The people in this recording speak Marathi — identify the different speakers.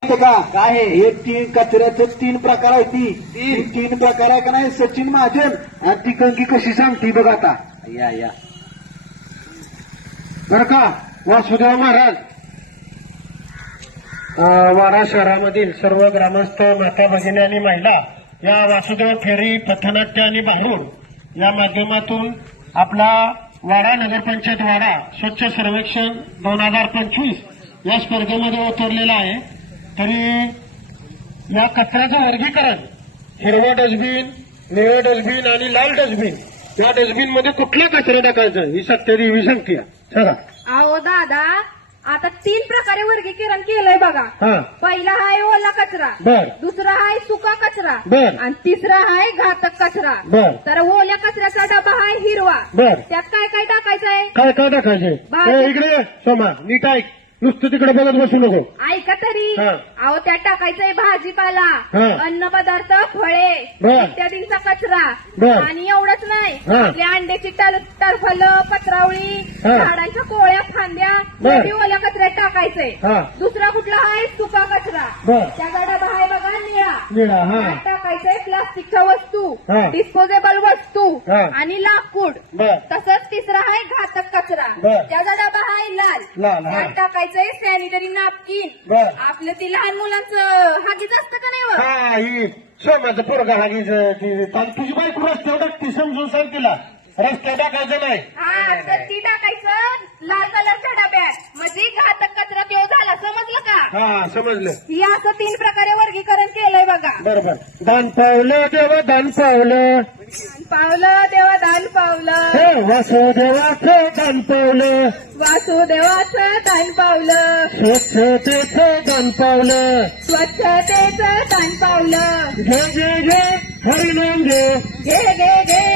Speaker 1: माहितीये का?
Speaker 2: काय आहे?
Speaker 1: हे तीन कचऱ्याचं 3 प्रकार आहे ती. तीन प्रकार आहे का नाही? सचिन महाजन आणि ती कंकी कशी सांगती बघ आता.
Speaker 2: या या
Speaker 1: बरं का वासुदेव महाराज वाडा शहरामधील सर्व ग्रामस्थ माता भगिनी आणि महिला या वासुदेव फेरी पथनाट्य आणि भारूड या माध्यमातून आपला वाडा नगरपंचायत वाडा स्वच्छ सर्वेक्षण 2025 या स्पर्धेमध्ये उतरलेला आहे. तरी या कचऱ्याचं वर्गीकरण हिरवं डस्टबिन, निळं डस्टबिन आणि लाल डस्टबिन या डस्टबिन मध्ये कुठला कचरा टाकायचं ही सत्यादेवी सांगते. चला.
Speaker 3: अहो दादा, आता 3 प्रकारे वर्गीकरण केलंय बघा.
Speaker 1: हा.
Speaker 3: पहिला आहे ओला कचरा,
Speaker 1: बर.
Speaker 3: दुसरा आहे सुका कचरा,
Speaker 1: बर.
Speaker 3: आणि तिसरा आहे घातक कचरा.
Speaker 1: बर.
Speaker 3: तर ओल्या कचऱ्याचा डबा आहे हिरवा.
Speaker 1: बर.
Speaker 3: त्यात काय काय टाकायचंय?
Speaker 1: काय काय टाकायचे?
Speaker 3: भाजी.
Speaker 1: इकडे ये, सोमा नीट ऐक. नुसतं तिकडे बघत बसू नको.
Speaker 3: ऐका तरी.
Speaker 1: हा.
Speaker 3: अहो त्यात टाकायचंय भाजीपाला,
Speaker 1: हा.
Speaker 3: अन्न पदार्थ, फळे
Speaker 1: बर.
Speaker 3: इत्यादींचा कचरा.
Speaker 1: बर.
Speaker 3: आणि एवढंच नाही,
Speaker 1: हा.
Speaker 3: आपल्या अंड्याची टरफलं, पत्रावळी,
Speaker 1: हा.
Speaker 3: झाडांच्या कोळ्या, फांद्या
Speaker 1: बर.
Speaker 3: हे बी ओल्या कचऱ्यात टाकायचंय.
Speaker 1: हा.
Speaker 3: दुसरा कुठला आहे? सुका कचरा.
Speaker 1: बर.
Speaker 3: त्याचा डबा आहे बघा निळा.
Speaker 1: निळा. हा.
Speaker 3: त्यात टाकायचंय प्लास्टिकच्या वस्तू,
Speaker 1: हा.
Speaker 3: डिस्पोजेबल वस्तू
Speaker 1: हा.
Speaker 3: आणि लाकूड.
Speaker 1: बर.
Speaker 3: तसंच तिसरा आहे घातक कचरा.
Speaker 1: बर.
Speaker 3: त्याचा डबा आहे लाल.
Speaker 1: लाल. हा.
Speaker 3: त्यात टाकायचंय सॅनिटरी नापकिन.
Speaker 1: बर.
Speaker 3: आपलं ती लहान मुलांचं हागीच असतं का नाही व?
Speaker 1: हा ही सोमाचं पोरगा हागीच तुझी बायको रस्त्यावर टाकती समजून सांग तिला रस्त्यावर टाकायचं नाही.
Speaker 3: हा, तर ती टाकायचं लाल कलरच्या डब्यात. म्हणजे घातक कचरा तो झाला. समजलं का?
Speaker 1: हा समजलं.
Speaker 3: ही असं 3 प्रकारे वर्गीकरण केलंय बघा.
Speaker 1: बरोबर. दान पावलं देवा दान पावलं,
Speaker 3: पावलं देवा दान पावलं,
Speaker 1: हे वासुदेवाचं दान पावलं,
Speaker 3: वासुदेवाचं दान पावलं,
Speaker 1: स्वच्छतेचं दान पावलं,
Speaker 3: स्वच्छतेचं दान पावलं.
Speaker 1: घे घे घे हरिनाम घे,
Speaker 3: घे घे घे